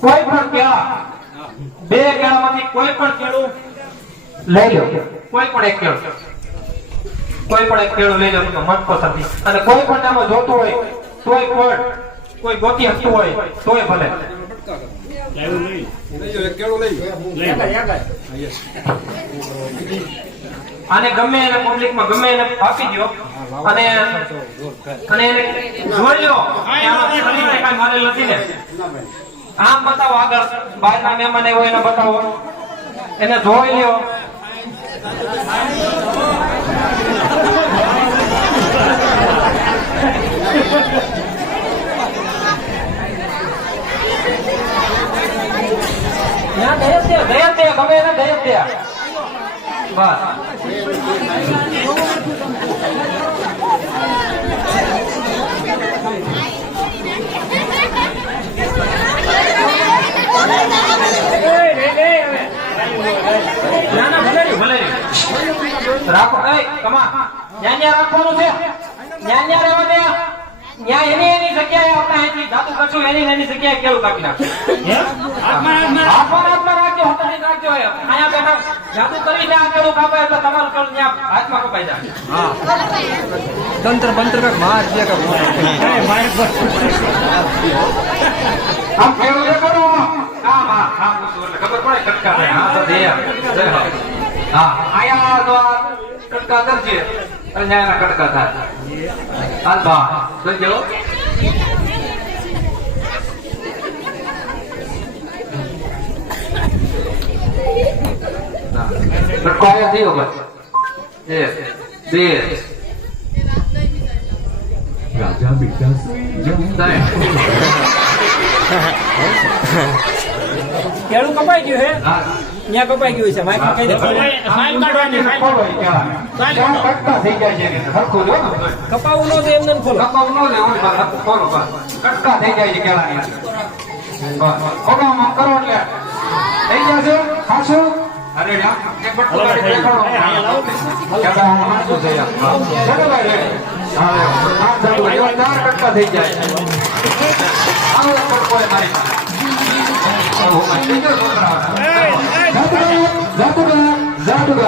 કોઈ પણ કેળા બે કેળામાંથી કોઈ પણ કેળું લઈ લો, કોઈ પણ એક કેળું, કોઈ પણ એક કેળું લઈ લો મનપસંદ, અને કોઈ પણ નામાં જોતું હોય તોય કોઈ ગોતી હસતું હોય તોય ભલે. આને ગમે એને પબ્લિકમાં ગમે એને આપી દો અને એને જોઈ લો કે આમાં શરીરે કાંઈ મારેલ નથી ને. આમ બતાવો, આગળ બહારના મહેમાન હોય એને બતાવો, એને જોઈ લ્યો. દયા દે ગમે એને દયા દે બસ. રાખો રાખવાનું છે, ન્યા રહેવા દે. ન્યા એની જગ્યાએ આપણે અહીંથી જાદુ કરશું, એની જગ્યાએ કેળું કાપી નાખશું. હાથમાં રાખજો, હાથમાં રાખજો. અહીંયા બેઠા જાદુ કરીને આ કેળું કાપે એટલે તમારું કેળું ત્યાં હાથમાં કપાઈ જાય. તંત્ર બંત્ર માર છે કે આમ કેળું એ કરો. ખબર પડે કટકા થાય. હા તો દે હા આયા તો કટકા કરજે અને ન્યાયના કટકા થાય. હાલ બા જોજો. કટકો આવ્યો થયો બસ. એક બે રાજા બેટા કેળું કપાઈ ગયું હે, ત્યાં કપાઈ ગયું છે. માઇક કહી દે કપાવું નો એમને ખોલો, કટકા થઈ જાય છે કેળાની. ખોલવામાં કરો એટલે થઈ જશે ખાસું. અરે એક બટકું કાઢી દેખાડો. કેળામાં ખાસું છે યાર. ચાર કટકા થઈ જાય. આવો બટકો એ મારી જાદુગર જાદુગર